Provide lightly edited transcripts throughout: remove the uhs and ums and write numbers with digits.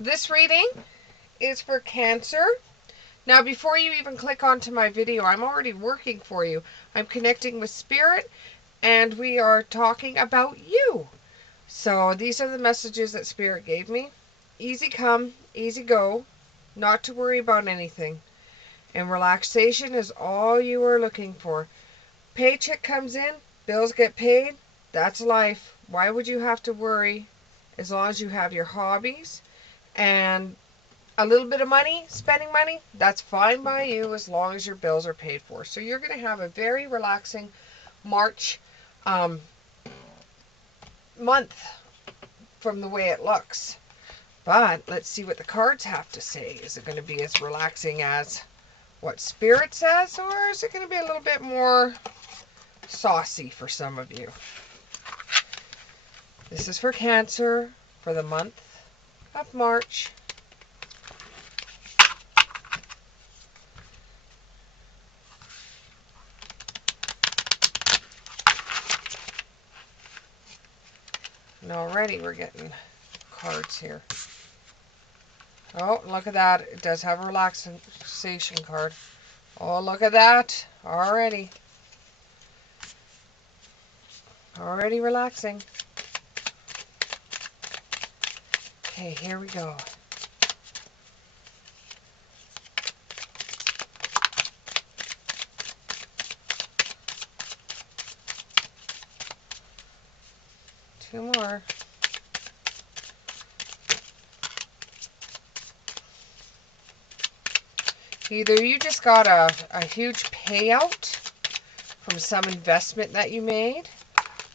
This reading is for Cancer. Now, before you even click onto my video, I'm already working for you. I'm connecting with Spirit, and we are talking about you. So these are the messages that Spirit gave me. Easy come, easy go, not to worry about anything. And relaxation is all you are looking for. Paycheck comes in, bills get paid, that's life. Why would you have to worry as long as you have your hobbies and a little bit of money, spending money, that's fine by you as long as your bills are paid for. So you're going to have a very relaxing March month from the way it looks. But let's see what the cards have to say. Is it going to be as relaxing as what Spirit says, or is it going to be a little bit more saucy for some of you? This is for Cancer for the month of March. And already we're getting cards here. Oh, look at that. It does have a relaxation card. Oh, look at that. Already relaxing. Okay, here we go. Two more. Either you just got a huge payout from some investment that you made,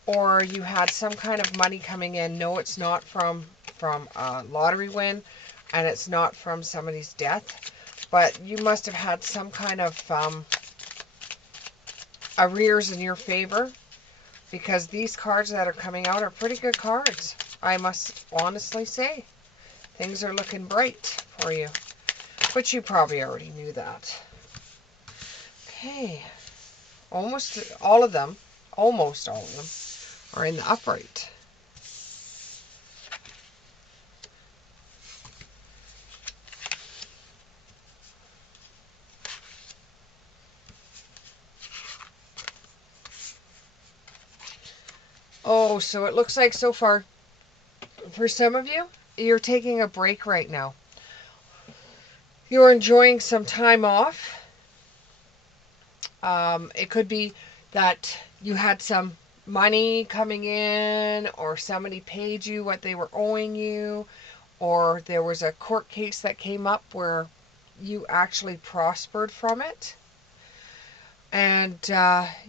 or you had some kind of money coming in. No, it's not from a lottery win, and it's not from somebody's death, but you must have had some kind of arrears in your favor, because these cards that are coming out are pretty good cards. I must honestly say, things are looking bright for you, but you probably already knew that. Okay, almost all of them are in the upright. Oh, so it looks like so far, for some of you, you're taking a break right now. You're enjoying some time off. It could be that you had some money coming in, or somebody paid you what they were owing you, or there was a court case that came up where you actually prospered from it. And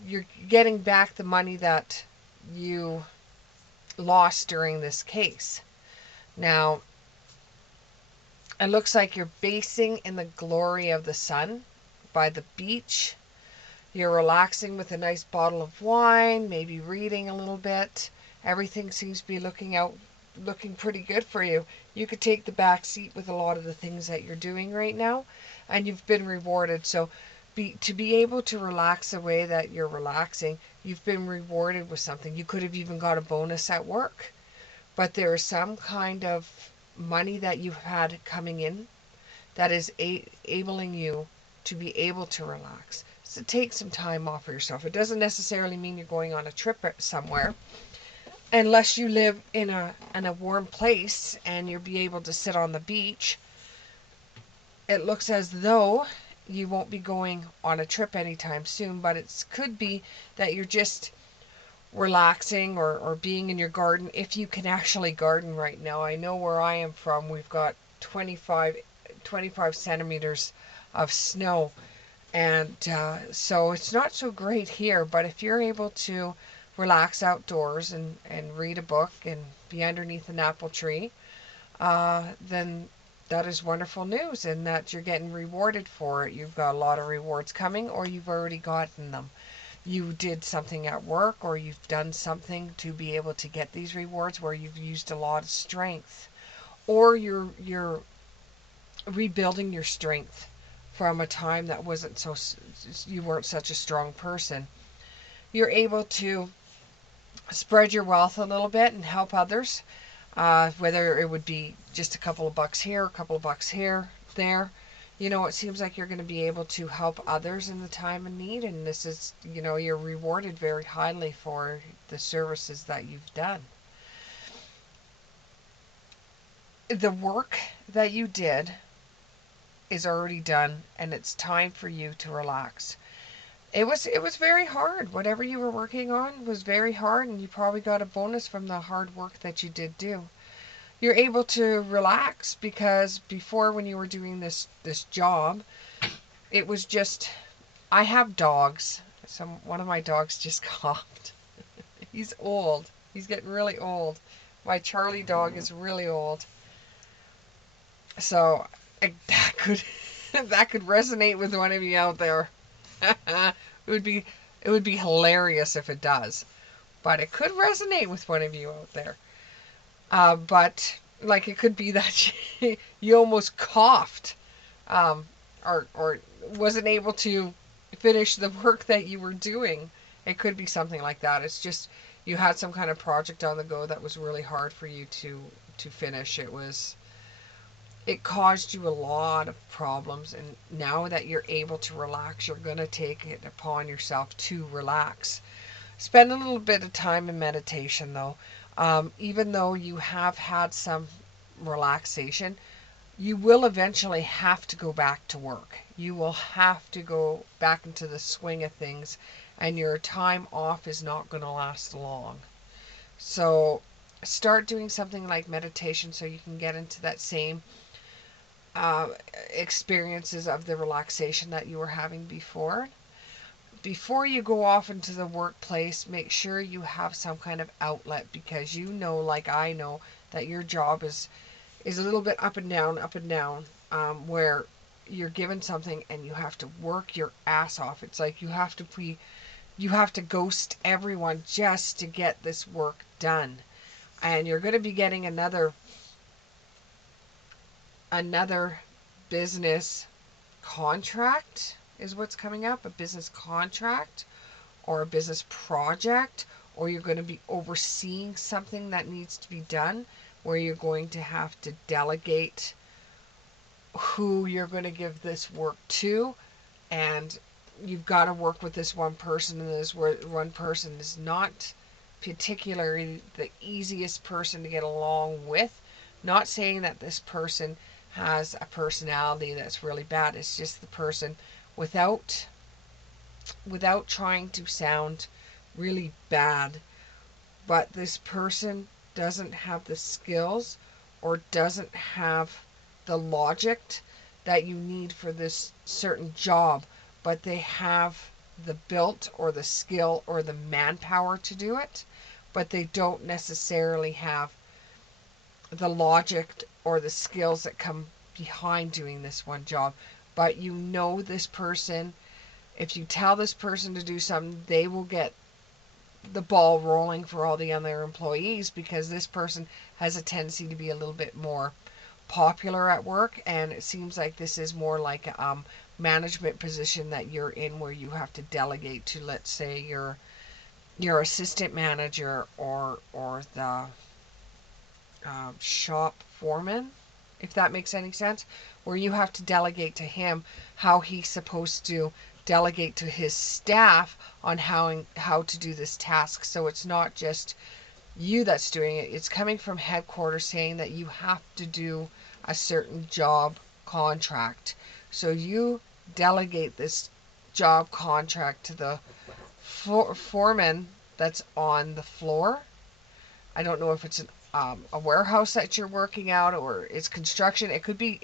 you're getting back the money that you lost during this case. Now, it looks like you're basking in the glory of the sun by the beach. You're relaxing with a nice bottle of wine, maybe reading a little bit. Everything seems to be looking pretty good for you. You could take the back seat with a lot of the things that you're doing right now, and you've been rewarded. So to be able to relax the way that you're relaxing, you've been rewarded with something. You could have even got a bonus at work. But there is some kind of money that you've had coming in that is enabling you to be able to relax. So take some time off for yourself. It doesn't necessarily mean you're going on a trip somewhere, unless you live in a warm place and you'll be able to sit on the beach. It looks as though you won't be going on a trip anytime soon, but it could be that you're just relaxing or being in your garden, if you can actually garden right now. I know where I am from, we've got 25 centimeters of snow, and so it's not so great here. But if you're able to relax outdoors and read a book and be underneath an apple tree, then that is wonderful news, and that you're getting rewarded for it. You've got a lot of rewards coming, or you've already gotten them. You did something at work, or you've done something to be able to get these rewards where you've used a lot of strength, or you're rebuilding your strength from a time that wasn't so, you weren't such a strong person. You're able to spread your wealth a little bit and help others. whether it would be just a couple of bucks here, a couple of bucks here, there. It seems like you're going to be able to help others in the time of need, and this is, you're rewarded very highly for the services that you've done. The work that you did is already done, and it's time for you to relax. It was very hard. Whatever you were working on was very hard, and you probably got a bonus from the hard work that you did do. You're able to relax because before, when you were doing this job, it was just, I have dogs. One of my dogs just coughed. He's old. He's getting really old. My Charlie dog is really old. So that could that could resonate with one of you out there. it would be it would be hilarious if it does, but it could resonate with one of you out there. But like, it could be that you almost coughed, um, or wasn't able to finish the work that you were doing. It could be something like that. It's just you had some kind of project on the go that was really hard for you to finish. It caused you a lot of problems, and now that you're able to relax, you're going to take it upon yourself to relax. Spend a little bit of time in meditation, though. Even though you have had some relaxation, you will eventually have to go back to work. You will have to go back into the swing of things, and your time off is not going to last long. So start doing something like meditation so you can get into that same uh, experiences of the relaxation that you were having before. Before you go off into the workplace, make sure you have some kind of outlet, because like I know, that your job is a little bit up and down, where you're given something and you have to work your ass off. It's like you have to ghost everyone just to get this work done. And you're going to be getting another business contract is what's coming up, a business contract or a business project, or you're going to be overseeing something that needs to be done, where you're going to have to delegate who you're going to give this work to, and you've got to work with this one person, and this one person is not particularly the easiest person to get along with. Not saying that this person has a personality that's really bad. It's just the person, without trying to sound really bad, but this person doesn't have the skills or doesn't have the logic that you need for this certain job, but they have the built or the skill or the manpower to do it, but they don't necessarily have the logic or the skills that come behind doing this one job. But this person, if you tell this person to do something, they will get the ball rolling for all the other employees, because this person has a tendency to be a little bit more popular at work, and it seems like this is more like a management position that you're in, where you have to delegate to, let's say, your assistant manager or the shop foreman, if that makes any sense, where you have to delegate to him how he's supposed to delegate to his staff on how to do this task. So it's not just you that's doing it. It's coming from headquarters saying that you have to do a certain job contract. So you delegate this job contract to the foreman that's on the floor. I don't know if it's a warehouse that you're working out, or it's construction. It could be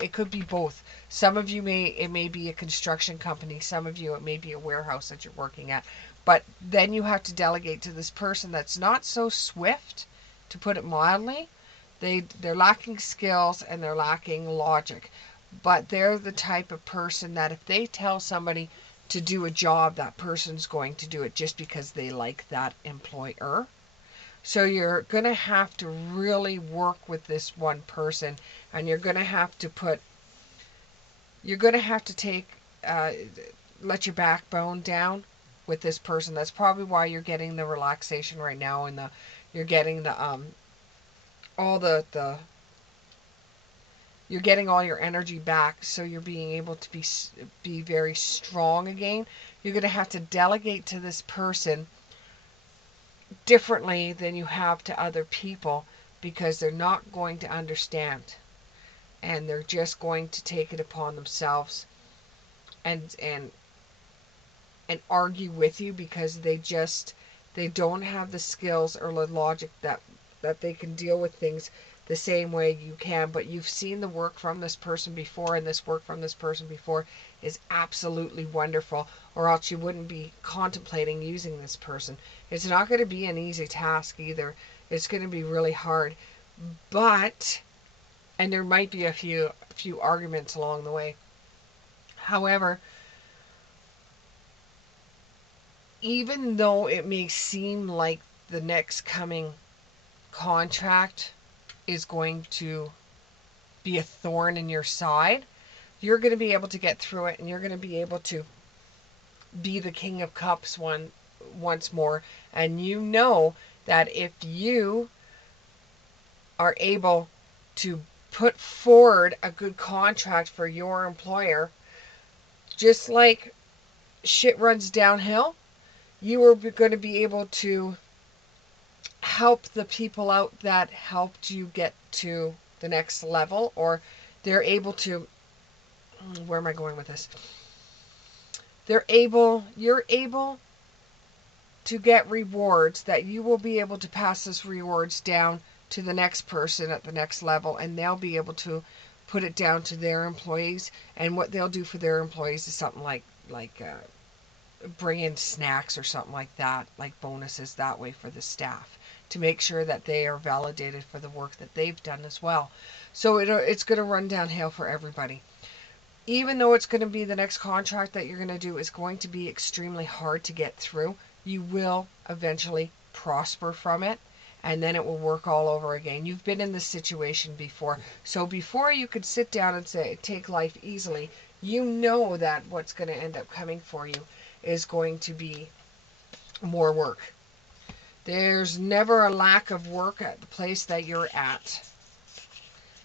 both. Some of you it may be a construction company. Some of you, it may be a warehouse that you're working at. But then you have to delegate to this person that's not so swift, to put it mildly. They're lacking skills and they're lacking logic. But they're the type of person that if they tell somebody to do a job, that person's going to do it just because they like that employer. So you're going to have to really work with this one person, and you're going to have to take, let your backbone down with this person. That's probably why you're getting the relaxation right now, and you're getting the all the you're getting all your energy back, so you're being able to be very strong again. You're going to have to delegate to this person differently than you have to other people, because they're not going to understand, and they're just going to take it upon themselves and argue with you, because they don't have the skills or the logic that they can deal with things the same way you can. But you've seen the work from this person before, and this work from this person before is absolutely wonderful, or else you wouldn't be contemplating using this person. It's not going to be an easy task either. It's going to be really hard, but and there might be a few arguments along the way. However, even though it may seem like the next coming contract is going to be a thorn in your side, you're going to be able to get through it, and you're going to be able to be the King of Cups once more. And you know that if you are able to put forward a good contract for your employer, just like shit runs downhill, you are going to be able to help the people out that helped you get to the next level, or they're able to, where am I going with this? You're able to get rewards, that you will be able to pass those rewards down to the next person at the next level, and they'll be able to put it down to their employees. And what they'll do for their employees is something like bring in snacks or something like that, like bonuses that way for the staff, to make sure that they are validated for the work that they've done as well. So it's going to run downhill for everybody. Even though it's going to be the next contract that you're going to do is going to be extremely hard to get through, you will eventually prosper from it, and then it will work all over again. You've been in this situation before. So before you could sit down and say, take life easily, you know that what's going to end up coming for you is going to be more work. There's never a lack of work at the place that you're at.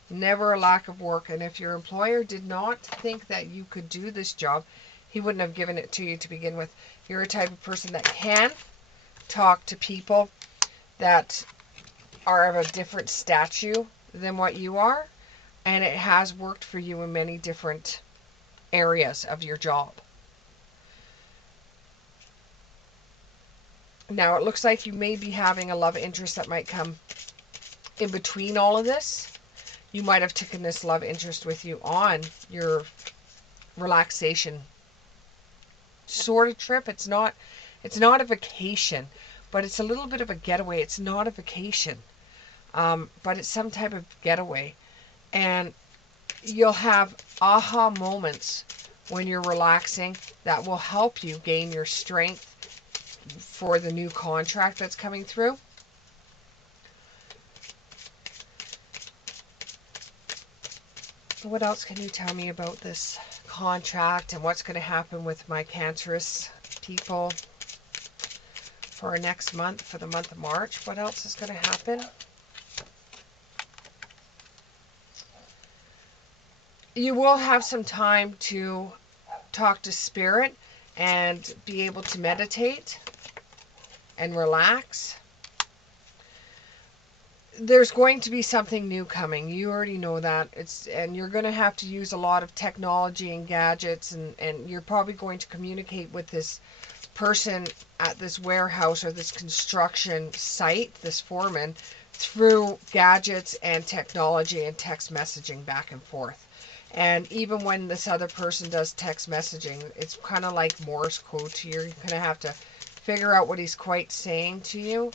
Never a lack of work. And if your employer did not think that you could do this job, he wouldn't have given it to you to begin with. You're a type of person that can talk to people that are of a different stature than what you are, and it has worked for you in many different areas of your job. Now, it looks like you may be having a love interest that might come in between all of this. You might have taken this love interest with you on your relaxation sort of trip. It's not a vacation, but it's a little bit of a getaway. It's not a vacation, but it's some type of getaway. And you'll have aha moments when you're relaxing that will help you gain your strength for the new contract that's coming through. What else can you tell me about this contract and what's going to happen with my Cancerous people for next month, for the month of March? What else is going to happen? You will have some time to talk to Spirit and be able to meditate and relax. There's going to be something new coming. You already know that. And you're going to have to use a lot of technology and gadgets, and you're probably going to communicate with this person at this warehouse or this construction site, this foreman, through gadgets and technology and text messaging back and forth. And even when this other person does text messaging, it's kind of like Morse code to you. You're going to have to figure out what he's quite saying to you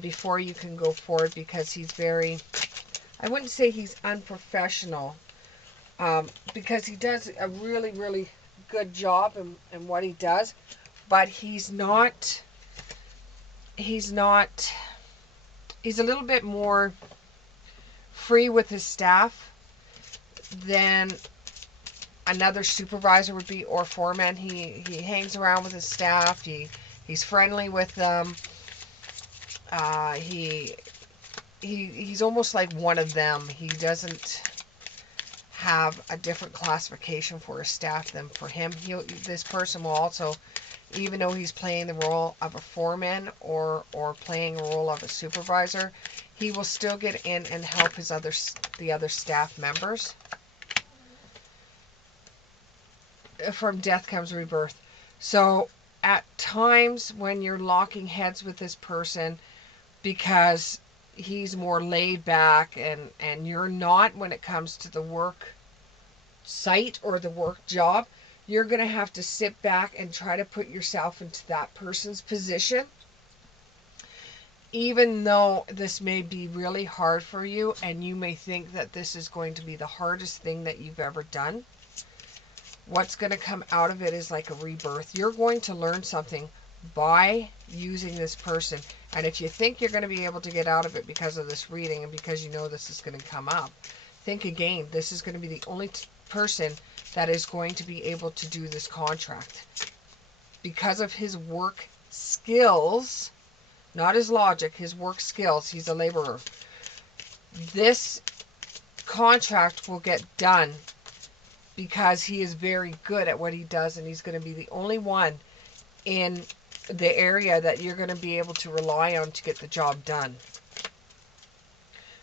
before you can go forward, because he's very, I wouldn't say he's unprofessional, because he does a really, really good job in what he does, but he's a little bit more free with his staff than another supervisor would be, or foreman. He hangs around with his staff. He's friendly with them. He he's almost like one of them. He doesn't have a different classification for his staff than for him. This person will also, even though he's playing the role of a foreman or playing a role of a supervisor, he will still get in and help the other staff members. From death comes rebirth. So at times when you're locking heads with this person because he's more laid back and you're not, when it comes to the work site or the work job, you're going to have to sit back and try to put yourself into that person's position. Even though this may be really hard for you and you may think that this is going to be the hardest thing that you've ever done, what's going to come out of it is like a rebirth. You're going to learn something by using this person. And if you think you're going to be able to get out of it because of this reading and because you know this is going to come up, think again. This is going to be the only person that is going to be able to do this contract. Because of his work skills, not his logic, his work skills. He's a laborer. This contract will get done because he is very good at what he does, and he's going to be the only one in the area that you're going to be able to rely on to get the job done.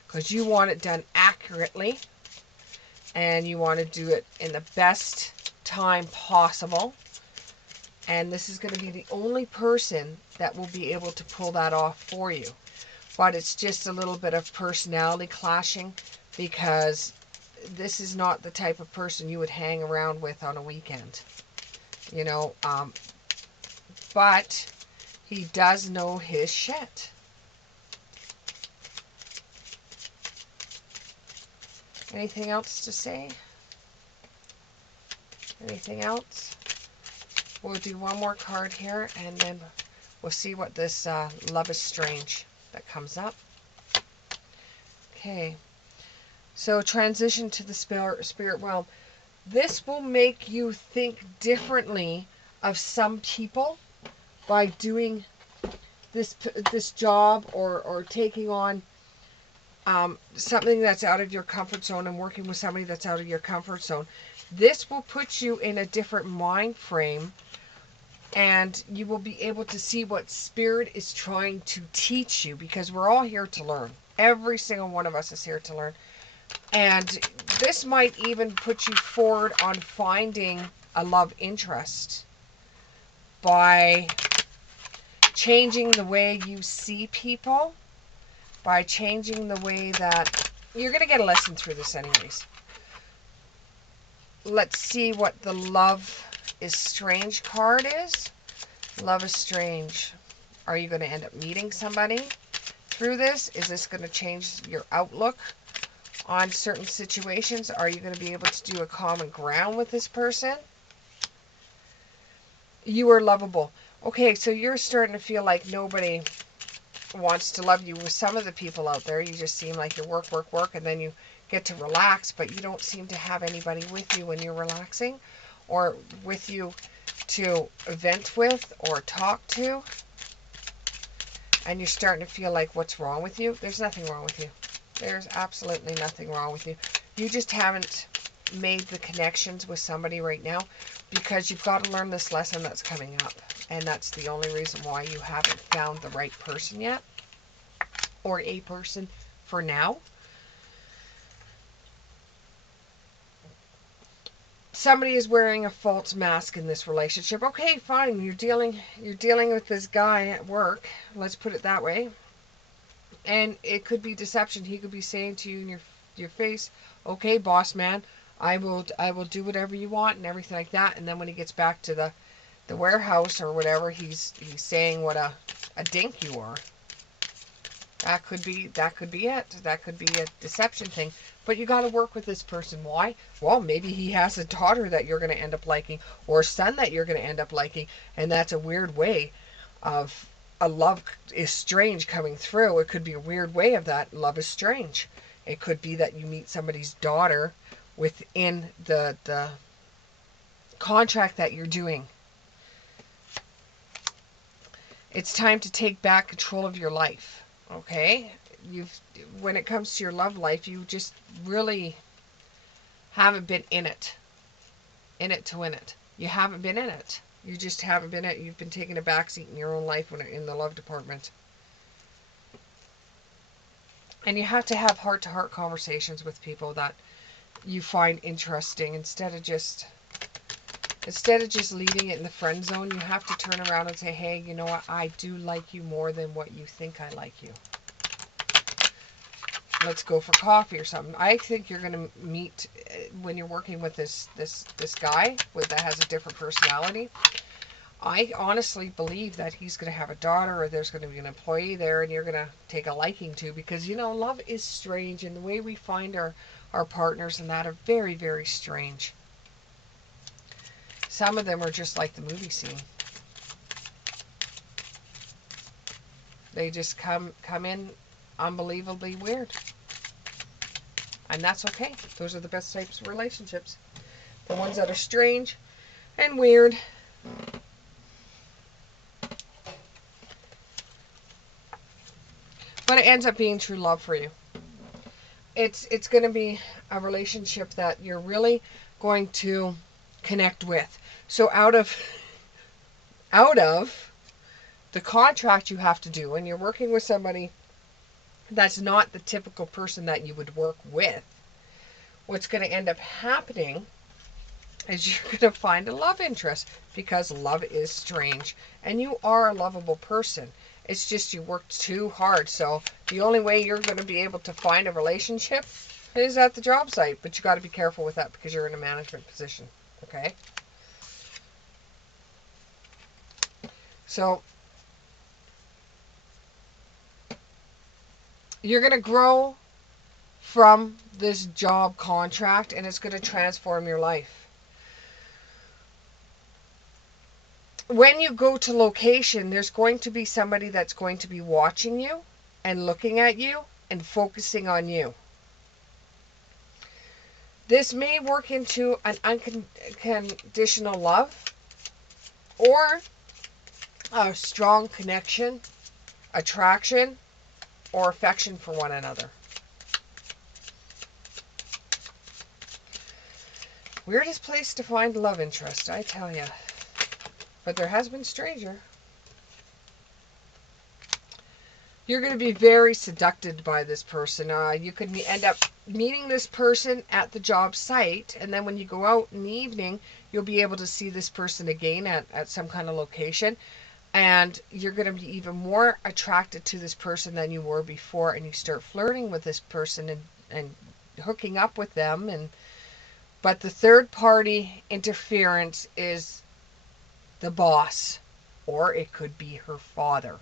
Because you want it done accurately, and you want to do it in the best time possible. And this is going to be the only person that will be able to pull that off for you. But it's just a little bit of personality clashing, because this is not the type of person you would hang around with on a weekend. You know, but he does know his shit. Anything else to say? Anything else? We'll do one more card here, and then we'll see what this love is strange that comes up. Okay. So transition to the spirit realm. This will make you think differently of some people by doing this job or taking on something that's out of your comfort zone and working with somebody that's out of your comfort zone. This will put you in a different mind frame, and you will be able to see what spirit is trying to teach you, because we're all here to learn. Every single one of us is here to learn. And this might even put you forward on finding a love interest by changing the way you see people, by changing the way that you're going to get a lesson through this anyways. Let's see what the love is strange card is. Love is strange. Are you going to end up meeting somebody through this? Is this going to change your outlook on certain situations? Are you going to be able to do a common ground with this person? You are lovable. Okay, so you're starting to feel like nobody wants to love you. With some of the people out there, you just seem like you're work, work, work, and then you get to relax, but you don't seem to have anybody with you when you're relaxing, or with you to vent with or talk to. And you're starting to feel like, what's wrong with you? There's nothing wrong with you. There's absolutely nothing wrong with you. You just haven't made the connections with somebody right now, because you've got to learn this lesson that's coming up. And that's the only reason why you haven't found the right person yet, or a person for now. Somebody is wearing a false mask in this relationship. Okay, fine. You're dealing with this guy at work. Let's put it that way. And it could be deception. He could be saying to you in your face, "Okay, boss man, I will do whatever you want," and everything like that. And then when he gets back to the warehouse or whatever, he's saying what a dink you are. That could be it. That could be a deception thing. But you got to work with this person. Why? Well, maybe he has a daughter that you're going to end up liking, or a son that you're going to end up liking, and that's a weird way of a love is strange coming through. It could be a weird way of that. Love is strange. It could be that you meet somebody's daughter within the contract that you're doing. It's time to take back control of your life. Okay? when it comes to your love life, you just really haven't been in it to win it. You haven't been in it. You just haven't been in it. You've been taking a backseat in your own life when in the love department. And you have to have heart-to-heart conversations with people that you find interesting instead of just leaving it in the friend zone. You have to turn around and say, hey, you know what? I do like you more than what you think I like you. Let's go for coffee or something. I think you're going to meet when you're working with this guy that has a different personality. I honestly believe that he's going to have a daughter, or there's going to be an employee there, and you're going to take a liking to, because, you know, love is strange, and the way we find our partners and that are very, very strange. Some of them are just like the movie scene. They just come in unbelievably weird. And that's okay. Those are the best types of relationships. The ones that are strange and weird. But it ends up being true love for you. It's going to be a relationship that you're really going to connect with. So out of the contract you have to do when you're working with somebody that's not the typical person that you would work with, what's going to end up happening is you're going to find a love interest, because love is strange and you are a lovable person. It's just you worked too hard. So the only way you're going to be able to find a relationship is at the job site, but you got to be careful with that because you're in a management position. Okay? So you're going to grow from this job contract, and it's going to transform your life. When you go to location, there's going to be somebody that's going to be watching you and looking at you and focusing on you. This may work into an unconditional love or a strong connection, attraction, or affection for one another. Weirdest place to find love interest, I tell you. But there has been stranger. You're going to be very seduced by this person. You could end up meeting this person at the job site, and then when you go out in the evening, you'll be able to see this person again at some kind of location, and you're going to be even more attracted to this person than you were before, and you start flirting with this person and hooking up with them. But the third party interference is the boss, or it could be her father.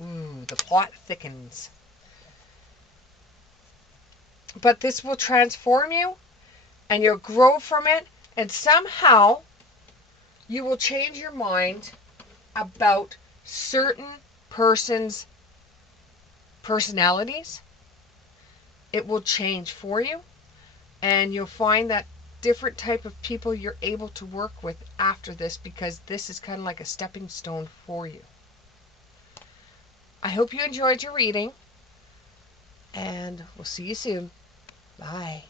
Ooh, the plot thickens. But this will transform you, and you'll grow from it, and somehow you will change your mind about certain persons' personalities. It will change for you, and you'll find that different type of people you're able to work with after this, because this is kind of like a stepping stone for you. I hope you enjoyed your reading, and we'll see you soon. Bye.